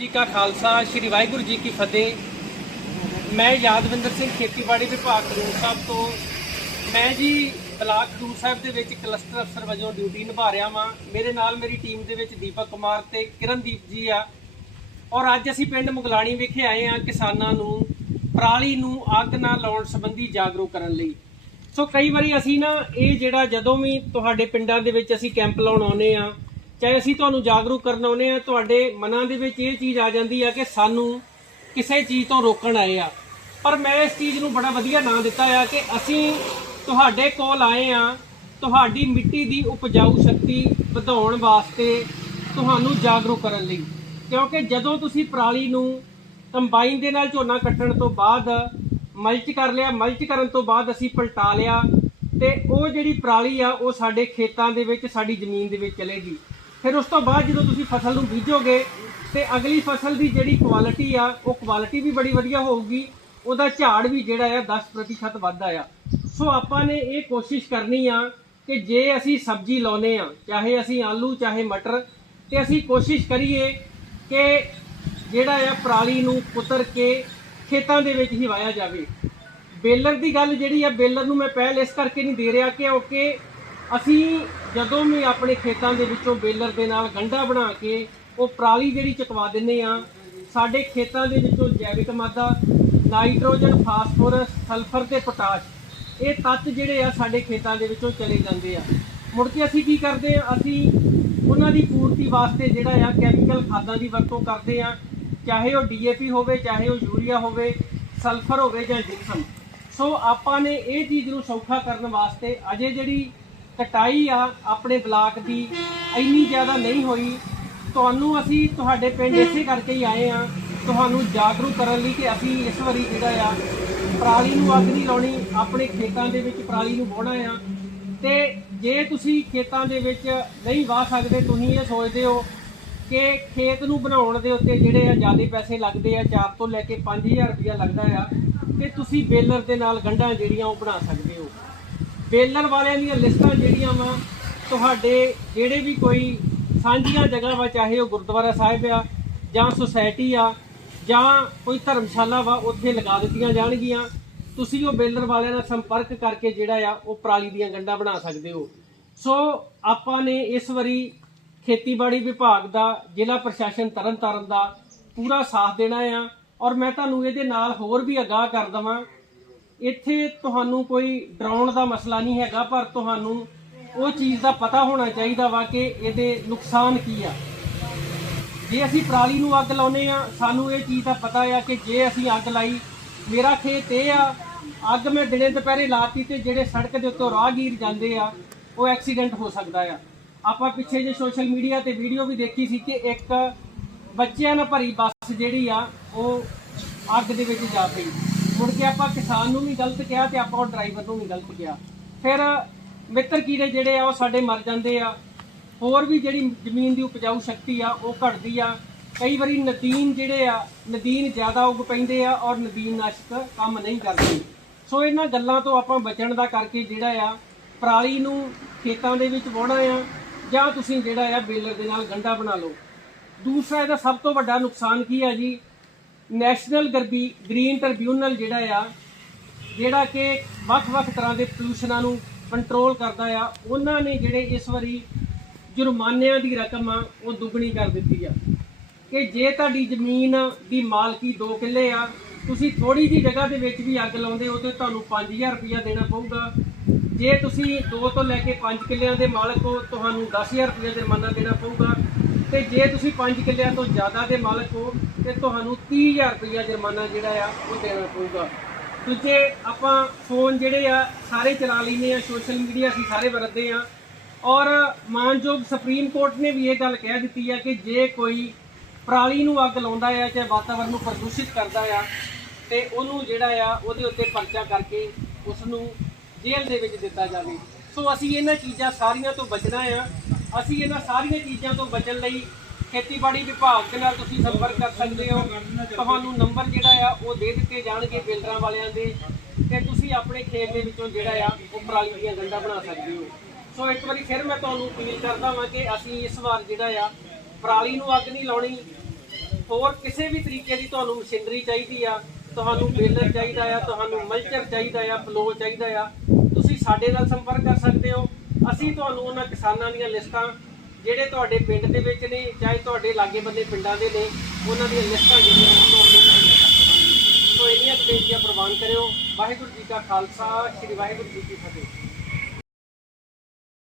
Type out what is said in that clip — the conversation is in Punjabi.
ਜੀ ਕਾ ਖਾਲਸਾ, ਸ੍ਰੀ ਵਾਹਿਗੁਰੂ ਜੀ ਕੀ ਫਤਿਹ। ਮੈਂ ਯਾਦਵਿੰਦਰ ਸਿੰਘ, ਖੇਤੀਬਾੜੀ ਵਿਭਾਗ, ਖਡੂਰ ਸਾਹਿਬ ਤੋਂ। ਮੈਂ ਜੀ ਬਲਾਕ ਖਡੂਰ ਸਾਹਿਬ ਦੇ ਵਿੱਚ ਕਲਸਟਰ ਅਫਸਰ ਵਜੋਂ ਡਿਊਟੀ ਨਿਭਾ ਰਿਹਾ ਵਾਂ। ਮੇਰੇ ਨਾਲ ਮੇਰੀ ਟੀਮ ਦੇ ਵਿੱਚ ਦੀਪਕ ਕੁਮਾਰ ਤੇ ਕਿਰਨਦੀਪ ਜੀ ਆ। ਔਰ ਅੱਜ ਅਸੀਂ ਪਿੰਡ ਮੁਗਲਾਣੀ ਵਿਖੇ ਆਏ ਆ ਕਿਸਾਨਾਂ ਨੂੰ ਪਰਾਲੀ ਨੂੰ ਅੱਗ ਨਾ ਲਾਉਣ ਸੰਬੰਧੀ ਜਾਗਰੂਕ ਕਰਨ ਲਈ। ਸੋ ਕਈ ਵਾਰੀ ਅਸੀਂ ਨਾ, ਇਹ ਜਿਹੜਾ ਜਦੋਂ ਵੀ ਤੁਹਾਡੇ ਪਿੰਡਾਂ ਦੇ ਵਿੱਚ ਅਸੀਂ ਕੈਂਪ ਲਾਉਣ ਆਉਨੇ ਆ ਚਾਹੇ ਅਸੀਂ ਤੁਹਾਨੂੰ ਜਾਗਰੂਕ ਕਰਨ ਆਉਨੇ ਆ ਤੁਹਾਡੇ ਮਨਾਂ ਦੇ ਵਿੱਚ ਇਹ ਚੀਜ਼ ਆ ਜਾਂਦੀ ਆ ਕਿ ਸਾਨੂੰ ਕਿਸੇ ਚੀਜ਼ ਤੋਂ ਰੋਕਣ ਆਏ ਆ। ਪਰ ਮੈਂ ਇਸ ਚੀਜ਼ ਨੂੰ ਬੜਾ ਵਧੀਆ ਨਾਂ ਦਿੱਤਾ ਆ ਕਿ ਅਸੀਂ ਤੁਹਾਡੇ ਕੋਲ ਆਏ ਆ, ਤੁਹਾਡੀ ਮਿੱਟੀ ਦੀ ਉਪਜਾਊ ਸ਼ਕਤੀ ਵਧਾਉਣ ਵਾਸਤੇ ਤੁਹਾਨੂੰ ਜਾਗਰੂਕ ਕਰਨ ਲਈ। ਕਿਉਂਕਿ ਜਦੋਂ ਤੁਸੀਂ ਪਰਾਲੀ ਨੂੰ ਕੰਬਾਈਨ ਦੇ ਨਾਲ ਝੋਨਾ ਕੱਟਣ ਤੋਂ ਬਾਅਦ ਮਲਚ ਕਰ ਲਿਆ ਮਲਚ ਕਰਨ ਤੋਂ ਬਾਅਦ ਅਸੀਂ ਪਲਟਾ ਲਿਆ ਤੇ ਉਹ ਜਿਹੜੀ ਪਰਾਲੀ ਆ, ਉਹ ਸਾਡੇ ਖੇਤਾਂ ਦੇ ਵਿੱਚ, ਸਾਡੀ ਜ਼ਮੀਨ ਦੇ ਵਿੱਚ ਚਲੇਗੀ। ਫਿਰ ਉਸ ਤੋਂ ਬਾਅਦ ਜਦੋਂ ਤੁਸੀਂ ਫਸਲ ਨੂੰ ਬੀਜੋਗੇ ਤੇ ਅਗਲੀ ਫਸਲ ਦੀ ਜਿਹੜੀ ਕੁਆਲਿਟੀ ਆ, ਉਹ ਕੁਆਲਿਟੀ ਵੀ ਬੜੀ ਵਧੀਆ ਹੋਊਗੀ, ਉਹਦਾ ਝਾੜ ਵੀ ਜਿਹੜਾ ਆ 10% ਵੱਧਦਾ ਆ। ਸੋ ਆਪਾਂ ਨੇ ਇਹ ਕੋਸ਼ਿਸ਼ ਕਰਨੀ ਆ ਕਿ ਜੇ ਅਸੀਂ ਸਬਜ਼ੀ ਲਾਉਨੇ ਆ, ਚਾਹੇ ਅਸੀਂ ਆਲੂ, ਚਾਹੇ ਮਟਰ, ਤੇ ਅਸੀਂ ਕੋਸ਼ਿਸ਼ ਕਰੀਏ ਕਿ ਜਿਹੜਾ ਆ ਪਰਾਲੀ ਨੂੰ ਕੁਤਰ ਕੇ ਖੇਤਾਂ ਦੇ ਵਿੱਚ ਹੀ ਵਾਇਆ ਜਾਵੇ। ਬੇਲਰ ਦੀ ਗੱਲ ਜਿਹੜੀ ਆ, ਬੇਲਰ ਨੂੰ ਮੈਂ ਪਹਿਲ ਇਸ ਕਰਕੇ ਨਹੀਂ ਦੇ ਰਿਹਾ ਕਿ ਓਕੇ ਅਸੀਂ ਜਦੋਂ ਵੀ ਆਪਣੇ ਖੇਤਾਂ ਦੇ ਵਿੱਚੋਂ ਬੇਲਰ ਦੇ ਨਾਲ ਗੰਢਾ ਬਣਾ ਕੇ ਉਹ ਪਰਾਲੀ ਜਿਹੜੀ ਚੁਕਵਾ ਦਿੰਨੇ ਆ ਸਾਡੇ ਖੇਤਾਂ ਦੇ ਵਿੱਚੋਂ ਜੈਵਿਕ ਮਾਦਾ, ਨਾਈਟ੍ਰੋਜਨ, ਫਾਸਫੋਰਸ, ਸਲਫਰ ਤੇ ਪੋਟਾਸ਼, ਇਹ ਤੱਤ ਜਿਹੜੇ ਆ ਸਾਡੇ ਖੇਤਾਂ ਦੇ ਵਿੱਚੋਂ ਚਲੇ ਜਾਂਦੇ ਆ। ਮੁੜ ਕੇ ਅਸੀਂ ਕੀ ਕਰਦੇ ਆ ਅਸੀਂ ਉਹਨਾਂ ਦੀ ਪੂਰਤੀ ਵਾਸਤੇ ਜਿਹੜਾ ਆ ਕੈਮੀਕਲ ਖਾਦਾਂ ਦੀ ਵਰਤੋਂ ਕਰਦੇ ਆ ਚਾਹੇ ਉਹ ਡੀਏਪੀ ਹੋਵੇ, ਚਾਹੇ ਉਹ ਯੂਰੀਆ ਹੋਵੇ, ਸਲਫਰ ਹੋਵੇ ਜਾਂ ਜਿਪਸਮ ਸੋ ਆਪਾਂ ਨੇ ਇਹ ਚੀਜ਼ ਨੂੰ ਸੌਖਾ ਕਰਨ ਵਾਸਤੇ ਅਜੇ ਜਿਹੜੀ ਕਟਾਈ ਆ ਆਪਣੇ ਬਲਾਕ ਦੀ ਇੰਨੀ ਜ਼ਿਆਦਾ ਨਹੀਂ ਹੋਈ। ਤੁਹਾਨੂੰ ਅਸੀਂ ਤੁਹਾਡੇ ਪਿੰਡ ਇਸੇ ਕਰਕੇ ਹੀ ਆਏ ਆ ਤੁਹਾਨੂੰ ਜਾਗਰੂਕ ਕਰਨ ਲਈ ਕਿ ਅਸੀਂ ਇਸ ਵਾਰੀ ਜਿਹੜਾ ਆ, ਪਰਾਲੀ ਨੂੰ ਅੱਗ ਨਹੀਂ ਲਾਉਣੀ, ਆਪਣੇ ਖੇਤਾਂ ਦੇ ਵਿੱਚ ਪਰਾਲੀ ਨੂੰ ਵਾਹੁਣਾ ਆ। ਤੇ ਜੇ ਤੁਸੀਂ ਖੇਤਾਂ ਦੇ ਵਿੱਚ ਨਹੀਂ ਵਾਹ ਸਕਦੇ, ਤੁਸੀਂ ਇਹ ਸੋਚਦੇ ਹੋ ਕਿ ਖੇਤ ਨੂੰ ਬਣਾਉਣ ਦੇ ਉੱਤੇ ਜਿਹੜੇ ਆ ਜ਼ਿਆਦਾ ਪੈਸੇ ਲੱਗਦੇ ਆ 4 ਤੋਂ ਲੈ ਕੇ 5000 ਰੁਪਇਆ ਲੱਗਦਾ ਆ, ਤੇ ਤੁਸੀਂ ਬੇਲਰ ਦੇ ਨਾਲ ਗੰਢਾਂ ਜਿਹੜੀਆਂ ਉਹ ਬਣਾ ਸਕਦੇ ਹੋ। ਬੇਲਰ ਵਾਲਿਆਂ ਦੀਆਂ ਲਿਸਟਾਂ ਜਿਹੜੀਆਂ ਵਾ, ਤੁਹਾਡੇ ਜਿਹੜੇ ਵੀ ਕੋਈ ਸਾਂਝੀਆਂ ਜਗ੍ਹਾ ਵਾ, ਚਾਹੇ ਉਹ ਗੁਰਦੁਆਰਾ ਸਾਹਿਬ ਆ, ਜਾਂ ਸੁਸਾਇਟੀ ਆ, ਜਾਂ ਕੋਈ ਧਰਮਸ਼ਾਲਾ ਵਾ, ਉੱਥੇ ਲਗਾ ਦਿੱਤੀਆਂ ਜਾਣਗੀਆਂ। ਤੁਸੀਂ ਉਹ ਬੇਲਰ ਵਾਲਿਆਂ ਨਾਲ ਸੰਪਰਕ ਕਰਕੇ ਜਿਹੜਾ ਆ, ਉਹ ਪਰਾਲੀ ਦੀਆਂ ਗੰਢਾਂ ਬਣਾ ਸਕਦੇ ਹੋ। ਸੋ ਆਪਾਂ ਨੇ ਇਸ ਵਾਰੀ ਖੇਤੀਬਾੜੀ ਵਿਭਾਗ ਦਾ, ਜ਼ਿਲ੍ਹਾ ਪ੍ਰਸ਼ਾਸਨ ਤਰਨਤਾਰਨ ਦਾ ਪੂਰਾ ਸਾਥ ਦੇਣਾ ਆ। ਔਰ ਮੈਂ ਤੁਹਾਨੂੰ ਇਹਦੇ ਨਾਲ ਹੋਰ ਵੀ ਅਗਾਹ ਕਰ ਦਵਾਂ। ਇੱਥੇ ਤੁਹਾਨੂੰ ਕੋਈ ਡਰਾਉਣ ਦਾ ਮਸਲਾ ਨਹੀਂ ਹੈਗਾ, ਪਰ ਤੁਹਾਨੂੰ ਉਹ ਚੀਜ਼ ਦਾ ਪਤਾ ਹੋਣਾ ਚਾਹੀਦਾ ਵਾ ਕਿ ਇਹਦੇ ਨੁਕਸਾਨ ਕੀ ਆ। ਜੇ ਅਸੀਂ ਪਰਾਲੀ ਨੂੰ ਅੱਗ ਲਾਉਨੇ ਆ ਸਾਨੂੰ ਇਹ ਚੀਜ਼ ਦਾ ਪਤਾ ਆ ਕਿ ਜੇ ਅਸੀਂ ਅੱਗ ਲਾਈ, ਮੇਰਾ ਖੇਤ ਇਹ ਆ, ਅੱਗ ਮੈਂ ਦਿਨੇ ਦੁਪਹਿਰੇ ਲਾਤੀ ਤੇ ਜਿਹੜੇ ਸੜਕ ਦੇ ਉੱਤੋਂ ਰਾਹਗੀਰ ਜਾਂਦੇ ਆ, ਉਹ ਐਕਸੀਡੈਂਟ ਹੋ ਸਕਦਾ ਆ। ਆਪਾਂ ਪਿੱਛੇ ਜੇ ਸੋਸ਼ਲ ਮੀਡੀਆ ਤੇ ਵੀਡੀਓ ਵੀ ਦੇਖੀ ਸੀ ਕਿ ਇੱਕ ਬੱਚਿਆਂ ਨਾਲ ਭਰੀ ਬੱਸ ਜਿਹੜੀ ਆ, ਉਹ ਅੱਗ ਦੇ ਵਿੱਚ ਜਾ ਪਈ। ਮੁੜ ਕੇ ਆਪਾਂ ਕਿਸਾਨ ਨੂੰ ਵੀ ਗਲਤ ਕਿਹਾ ਤੇ ਆਪਾਂ ਉਹ ਡਰਾਈਵਰ ਨੂੰ ਵੀ ਗਲਤ ਕਿਹਾ। ਫਿਰ ਮਿੱਤਰ ਕੀੜੇ ਜਿਹੜੇ ਆ, ਉਹ ਸਾਡੇ ਮਰ ਜਾਂਦੇ ਆ। ਹੋਰ ਵੀ ਜਿਹੜੀ ਜ਼ਮੀਨ ਦੀ ਉਪਜਾਊ ਸ਼ਕਤੀ ਆ, ਉਹ ਘਟਦੀ ਆ। ਕਈ ਵਾਰੀ ਨਦੀਨ ਜਿਹੜੇ ਆ, ਨਦੀਨ ਜ਼ਿਆਦਾ ਉੱਗ ਪੈਂਦੇ ਆ ਔਰ ਨਦੀਨ ਨਾਸ਼ਕ ਕੰਮ ਨਹੀਂ ਕਰਦੇ। ਸੋ ਇਹਨਾਂ ਗੱਲਾਂ ਤੋਂ ਆਪਾਂ ਬਚਣ ਦਾ ਕਰਕੇ ਜਿਹੜਾ ਆ, ਪਰਾਲੀ ਨੂੰ ਖੇਤਾਂ ਦੇ ਵਿੱਚ ਵਾਹੁਣਾ ਆ, ਜਾਂ ਤੁਸੀਂ ਜਿਹੜਾ ਆ ਬੇਲਰ ਦੇ ਨਾਲ ਗੰਢਾ ਬਣਾ ਲਓ। ਦੂਸਰਾ ਇਹਦਾ ਸਭ ਤੋਂ ਵੱਡਾ ਨੁਕਸਾਨ ਕੀ ਆ ਜੀ? ਨੈਸ਼ਨਲ ਗਰਬੀ, ਗ੍ਰੀਨ ਟ੍ਰਿਬਿਊਨਲ ਜਿਹੜਾ ਆ, ਜਿਹੜਾ ਕਿ ਵੱਖ-ਵੱਖ ਤਰ੍ਹਾਂ ਦੇ ਪੋਲੂਸ਼ਨਾਂ ਨੂੰ ਕੰਟਰੋਲ ਕਰਦਾ ਆ, ਉਹਨਾਂ ਨੇ ਜਿਹੜੇ ਇਸ ਵਾਰੀ ਜੁਰਮਾਨਿਆਂ ਦੀ ਰਕਮ ਆ, ਉਹ ਦੁੱਗਣੀ ਕਰ ਦਿੱਤੀ ਆ। ਕਿ ਜੇ ਤੁਹਾਡੀ ਜ਼ਮੀਨ ਦੀ ਮਾਲਕੀ 2 ਕਿੱਲੇ ਆ, ਤੁਸੀਂ ਥੋੜੀ ਜੀ ਜਗ੍ਹਾ ਦੇ ਵਿੱਚ ਵੀ ਅੱਗ ਲਾਉਂਦੇ ਹੋ, ਤੇ ਤੁਹਾਨੂੰ 5000 ਰੁਪਇਆ ਦੇਣਾ ਪਊਗਾ। ਜੇ ਤੁਸੀਂ 2 ਤੋਂ ਲੈ ਕੇ 5 ਕਿੱਲਿਆਂ ਦੇ ਮਾਲਕ ਹੋ, ਤੁਹਾਨੂੰ 10000 ਰੁਪਇਆ ਜੁਰਮਾਨਾ ਦੇਣਾ ਪਊਗਾ। ਤੇ ਜੇ ਤੁਸੀਂ 5 ਕਿੱਲਿਆਂ ਤੋਂ ਜ਼ਿਆਦਾ ਦੇ ਮਾਲਕ ਹੋ, ਤੇ ਤੁਹਾਨੂੰ 30000 ਰੁਪਇਆ ਜੁਰਮਾਨਾ ਜਿਹੜਾ ਆ, ਉਹ ਦੇਣਾ ਪਊਗਾ। ਦੂਜੇ, ਆਪਾਂ ਫੋਨ ਜਿਹੜੇ ਆ, ਸਾਰੇ ਚਲਾ ਲੈਂਦੇ ਆ ਸੋਸ਼ਲ ਮੀਡੀਆ ਅਸੀਂ ਸਾਰੇ ਵਰਤਦੇ ਆ। ਔਰ ਮਾਨਯੋਗ ਸੁਪਰੀਮ ਕੋਰਟ ਨੇ ਵੀ ਇਹ ਗੱਲ ਕਹਿ ਦਿੱਤੀ ਆ ਕਿ ਜੇ ਕੋਈ ਪਰਾਲੀ ਨੂੰ ਅੱਗ ਲਾਉਂਦਾ ਆ ਜਾਂ ਵਾਤਾਵਰਨ ਨੂੰ ਪ੍ਰਦੂਸ਼ਿਤ ਕਰਦਾ ਆ, ਤੇ ਉਹਨੂੰ ਜਿਹੜਾ ਆ, ਉਹਦੇ ਉੱਤੇ ਪਰਚਾ ਕਰਕੇ ਉਸ ਨੂੰ ਜੇਲ੍ਹ ਦੇ ਵਿੱਚ ਦਿੱਤਾ ਜਾਵੇ। ਸੋ ਅਸੀਂ ਇਹਨਾਂ ਚੀਜ਼ਾਂ ਸਾਰੀਆਂ ਤੋਂ ਬਚਣਾ ਆ। ਅਸੀਂ ਇਹਨਾਂ ਸਾਰੀਆਂ ਚੀਜ਼ਾਂ ਤੋਂ ਬਚਣ ਲਈ ਖੇਤੀਬਾੜੀ ਵਿਭਾਗ ਦੇ ਨਾਲ ਤੁਸੀਂ ਸੰਪਰਕ ਕਰ ਸਕਦੇ ਹੋ। ਤੁਹਾਨੂੰ ਨੰਬਰ ਜਿਹੜਾ ਆ, ਉਹ ਦੇ ਦਿੱਤੇ ਜਾਣਗੇ ਬਿਲਡਰਾਂ ਵਾਲਿਆਂ ਦੇ ਤੇ ਤੁਸੀਂ ਆਪਣੇ ਖੇਤ ਦੇ ਵਿੱਚੋਂ ਜਿਹੜਾ ਆ, ਉਹ ਪਰਾਲੀ ਦੀਆਂ ਗੰਢਾਂ ਬਣਾ ਸਕਦੇ ਹੋ। ਸੋ ਇੱਕ ਵਾਰੀ ਫਿਰ ਮੈਂ ਤੁਹਾਨੂੰ ਅਪੀਲ ਕਰਦਾ ਹਾਂ ਕਿ ਅਸੀਂ ਇਸ ਵਾਰ ਜਿਹੜਾ ਆ, ਪਰਾਲੀ ਨੂੰ ਅੱਗ ਨਹੀਂ ਲਾਉਣੀ। ਹੋਰ ਕਿਸੇ ਵੀ ਤਰੀਕੇ ਦੀ ਤੁਹਾਨੂੰ ਮਸ਼ੀਨਰੀ ਚਾਹੀਦੀ ਆ, ਤੁਹਾਨੂੰ ਬੇਲਰ ਚਾਹੀਦਾ ਆ, ਤੁਹਾਨੂੰ ਮਲਚਰ ਚਾਹੀਦਾ ਆ, ਫਲੋ ਚਾਹੀਦਾ ਆ। ਤੁਸੀਂ ਸਾਡੇ ਨਾਲ ਸੰਪਰਕ ਕਰ ਸਕਦੇ ਹੋ। ਅਸੀਂ ਤੁਹਾਨੂੰ ਉਹਨਾਂ ਕਿਸਾਨਾਂ ਦੀਆਂ ਲਿਸਟਾਂ ਜਿਹੜੇ ਤੁਹਾਡੇ ਪਿੰਡ ਦੇ ਵਿੱਚ ਨੇ ਚਾਹੇ ਤੁਹਾਡੇ ਲਾਗੇ ਬੰਦੇ ਪਿੰਡਾਂ ਦੇ ਨੇ, ਉਹਨਾਂ ਦੀਆਂ ਲਿਸਟਾਂ ਜਿਹੜੀਆਂ ਨੇ ਤੁਹਾਨੂੰ ਮੁਹੱਈਆ ਕਰ ਦੇਵਾਂਗੇ ਸੋ ਇੰਨੀਆਂ ਬੇਨਤੀਆਂ ਪ੍ਰਵਾਨ ਕਰਿਓ। ਵਾਹਿਗੁਰੂ ਜੀ ਕਾ ਖਾਲਸਾ, ਸ੍ਰੀ ਵਾਹਿਗੁਰੂ ਜੀ ਕੀ ਫਤਿਹ।